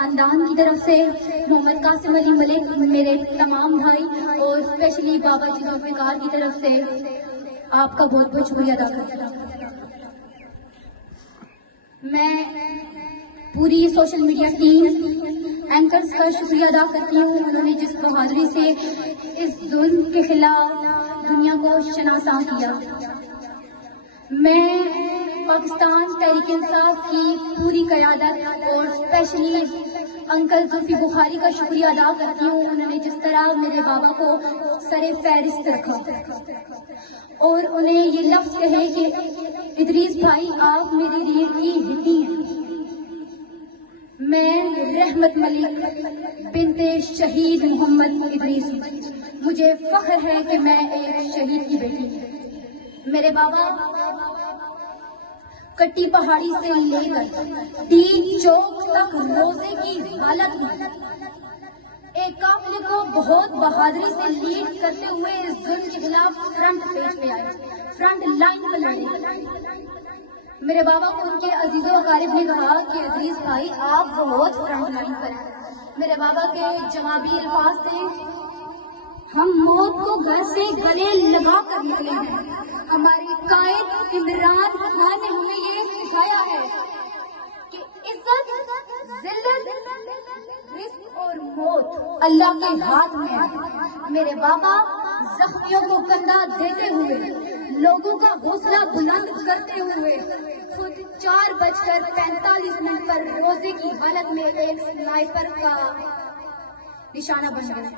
خاندان کی طرف سے، محمد قاسم علی ملک، میرے تمام بھائی اور اسپیشلی بابا جی ذوالفقار کی طرف سے آپ کا بہت بہت شکریہ ادا کرتی ہوں۔ میں پوری سوشل میڈیا ٹیم، اینکرز کا شکریہ ادا کرتی ہوں، انہوں نے جس بہادری سے اس ظلم کے خلاف دنیا کو شناساں کیا۔ میں پاکستان تحریک انصاف کی پوری قیادت اور اسپیشلی انکل زلفی بخاری کا شکریہ ادا کرتی ہوں، انہوں نے جس طرح میرے بابا کو سر فہرست رکھا اور انہیں یہ لفظ کہے کہ ادریس بھائی آپ میری ریڑھ کی ہڈی ہیں۔ میں رحمت ملک بنت شہید محمد ادریس ہوں، مجھے فخر ہے کہ میں ایک شہید کی بیٹی ہوں۔ میرے بابا کٹی پہاڑی سے لے کر تین چوک تک روزے کی حالت میں ایک قافلے کو بہت بہادری سے لیڈ کرتے ہوئے اس ظلم کے خلاف فرنٹ پیج پہ آئے، فرنٹ لائن پہ لڑے۔ میرے بابا کو ان کے عزیز و اقارب نے کہا کہ ادریس بھائی آپ بہت فرنٹ لائن پر ہیں۔ میرے بابا کے جوابی الفاظ تھے، ہم موت کو گھر سے گلے لگا کر نکلے ہیں، ہمارے قائد عمران خان نے ہمیں یہ سکھایا ہے کہ عزت، ذلت، رزق اور موت اللہ کے ہاتھ میں ہے۔ میرے بابا زخمیوں کو کندھا دیتے ہوئے، لوگوں کا حوصلہ بلند کرتے ہوئے خود 4:45 پر روزے کی حالت میں ایک سنائپر کا نشانہ بن گئے۔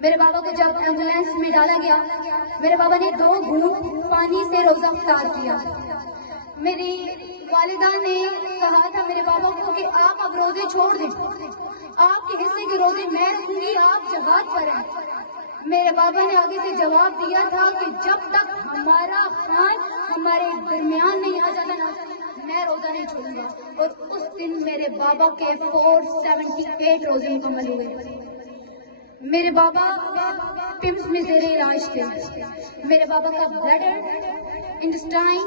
میرے بابا کو جب ایمبولینس میں ڈالا گیا، میرے بابا نے 2 گھونٹ پانی سے روزہ افطار کیا۔ میری والدہ نے کہا تھا میرے بابا کو کہ آپ اب روزے چھوڑ دیں، آپ کے حصے کے روزے میں رکھوں گی، آپ جہاد پر ہیں۔ میرے بابا نے آگے سے جواب دیا تھا کہ جب تک ہمارا خان ہمارے درمیان نہیں آ جاتا نا، میں روزہ نہیں چھوڑوں گا۔ اور اس دن میرے بابا کے 478 روزے مکمل ہوئے۔ میرے بابا پمس میں زیر علاج تھے۔ میرے بابا کا بلیڈر، انٹسٹائن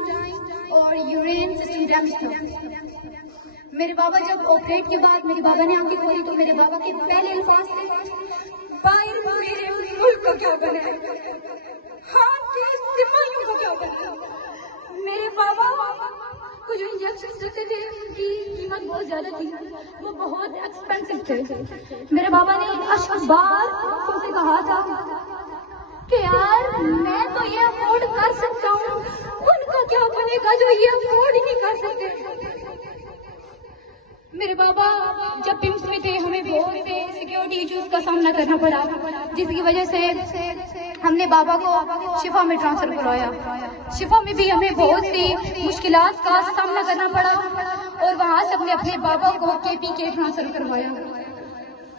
اور یورین سسٹم ڈیمیج تھا۔ میرے بابا جب آپریٹ کے بعد میرے بابا نے آنکھیں کھولی تو میرے بابا کے پہلے الفاظ تھے، باہر میرے ملک کا کیا بنا ہے، ہاتھ کے سپاہیوں کا کیا بنا ہے۔ میرے بابا کو جو انجیکشن رکھتے تھے ان کی قیمت بہت زیادہ تھی، وہ بہت ایکسپینسو تھے۔ میرے بابا نے اشک بار ان سے کہا تھا کہ یار میں تو یہ افورڈ کر سکتا ہوں، ان کا کیا بنے گا جو یہ افورڈ ہی نہیں کر سکتے۔ میرے بابا جب پمس میں تھے ہمیں بہت سے سیکیورٹی ایشوز کا سامنا کرنا پڑا، جس کی وجہ سے ہم نے بابا کو شفا میں ٹرانسفر کروایا۔ شفا میں بھی ہمیں بہت سی مشکلات کا سامنا کرنا پڑا اور وہاں سے ہم نے اپنے بابا کو KPK ٹرانسفر کروایا۔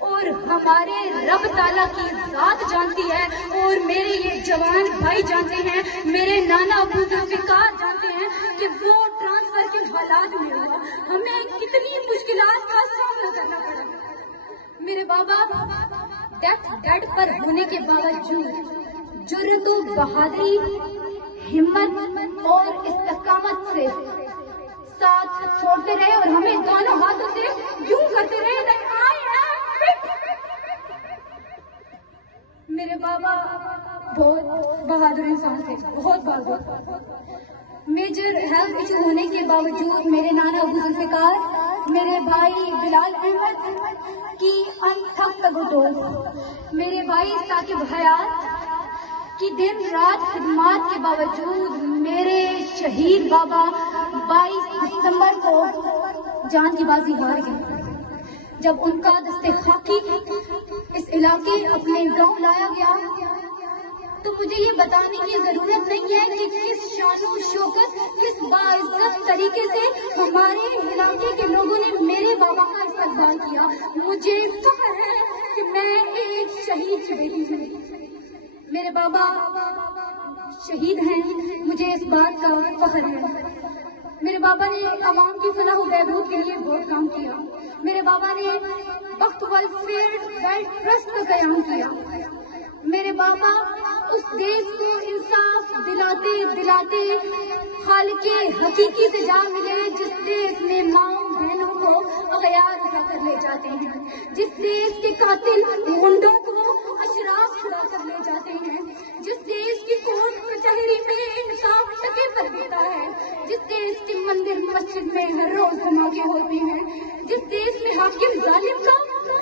اور ہمارے رب تعالیٰ کی ذات جانتی ہے اور میرے یہ جوان بھائی جانتے ہیں، میرے نانا ابو ذوالفقار جانتے ہیں کہ وہ ٹرانسفر کے حالات میں ہوا، ہمیں کتنی مشکلات کا سامنا کرنا پڑا۔ میرے بابا ڈیتھ بیڈ پر ہونے کے باوجود جرأت و بہادری، ہمت اور استقامت سے ساتھ چھوڑتے رہے اور ہمیں دونوں ہاتھوں سے یوں کرتے رہے۔ میرے بابا بہت بہادر انسان تھے، بہت بہادر۔ میجر ہیلتھ ایشو ہونے کے باوجود میرے نانا ابو ذوالفقار، میرے بھائی بلال احمد کی انتھک تگودو، میرے بھائی ثاقب حیات کی دن رات خدمات کے باوجود میرے شہید بابا 22 دسمبر کو جان کی بازی ہار گئے۔ جب ان کا دستے خاکی اس علاقے اپنے گاؤں لایا گیا تو مجھے یہ بتانے کی ضرورت نہیں ہے کہ کس شان و شوکت، کس باعزت طریقے سے ہمارے علاقے کے لوگوں نے میرے بابا کا استقبال کیا۔ مجھے فخر ہے کہ میں ایک شہید کی بیٹی ہوں، میرے بابا شہید ہیں، مجھے اس بات کا فخر ہے۔ میرے بابا نے عوام کی فلاح و بہبود کے لیے بہت کام کیا۔ میرے بابا نے وقت ویلفیئر ٹرسٹ کا قیام کیا۔ میرے بابا اس دیش کو انصاف دلاتے دلاتے خالق حقیقی سے جا ملے جس دیش نے ماؤں بہنوں کو کو اغیار اٹھا کر لے جاتے ہیں، جس دیش کے قاتل منڈوں کو اشراف چھڑا کر لے جاتے ہیں، جس دیش کی کورٹ کچہری میں انصاف ٹکے پر دیتا ہے، جس دیش کے مندر مسجد میں ہر روز دھماکے ہوتے ہیں، جس دیش میں حاکم ظالم کا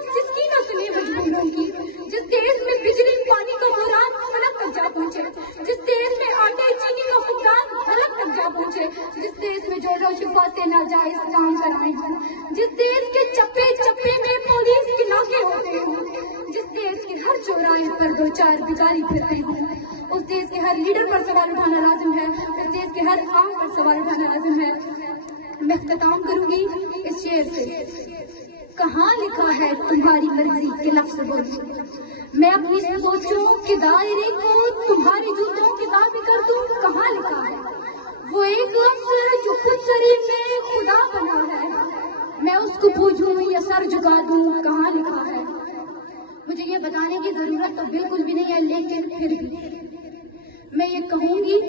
سسکی نہ سنے مجبوروں کی، جس دیش میں بجلی پانی کا بحران فلک تک جا پہنچے، جس دیش میں آٹے چینی کا فقدان فلک تک جا پہنچے، جس دیش میں جوڑوں شفا سے ناجائز کام کرائے ہوں، جس دیش کے چپے چپے میں پولیس کے ناکے ہوتے ہوں، جس دیش کے ہر چوراہے پر دو چار بھکاری پھرتے ہوں، اس دیش کے ہر لیڈر پر سوال اٹھانا لازم ہے، اس دیش کے ہر عام پر سوال اٹھانا لازم ہے۔ میں اختتام کروں گی اس شعر سے، کہاں لکھا ہے تمہاری مرضی کے لفظ بولوں، میں اپنی سوچوں کے دائرے کو تمہاری جوتوں کی تابع کر دوں، کہاں لکھا ہے وہ ایک لفظ جو خود شریف میں خدا بنا ہے، میں اس کو پوچھوں یا سر جھکا دوں، کہاں لکھا ہے۔ مجھے یہ بتانے کی ضرورت تو بالکل بھی نہیں ہے، لیکن پھر بھی میں یہ کہوں گی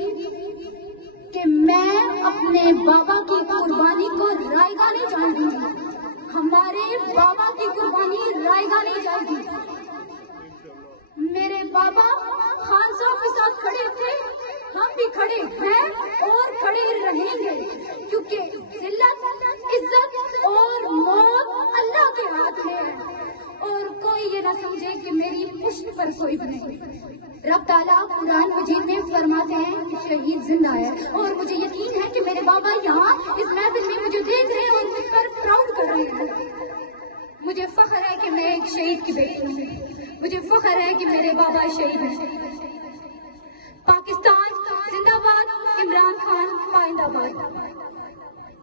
کہ میں اپنے بابا کی قربانی کو رائے گاہ نہیں جان دوں گی، ہمارے بابا کی قربانی رائے گاہ نہیں جائے گی۔ میرے بابا خان صاحب کے ساتھ کھڑے تھے، ہم بھی کھڑے ہیں اور کھڑے رہیں گے، کیونکہ ذلت، عزت اور موت اللہ کے ہاتھ میں ہے، اور کوئی یہ نہ سمجھے کہ میری پشت پر کوئی نہیں۔ رب تعالیٰ قرآن مجید میں فرماتے ہیں کہ شہید زندہ ہے، اور مجھے یقین ہے کہ میرے بابا یہاں اس محفل میں مجھے دیکھ رہے ہیں اور مجھ پر پراؤڈ کر رہے ہیں۔ مجھے فخر ہے کہ میں ایک شہید کی بیٹی ہوں، مجھے فخر ہے کہ میرے بابا شہید ہیں۔ پاکستان زندہ باد، عمران خان پائندہ باد۔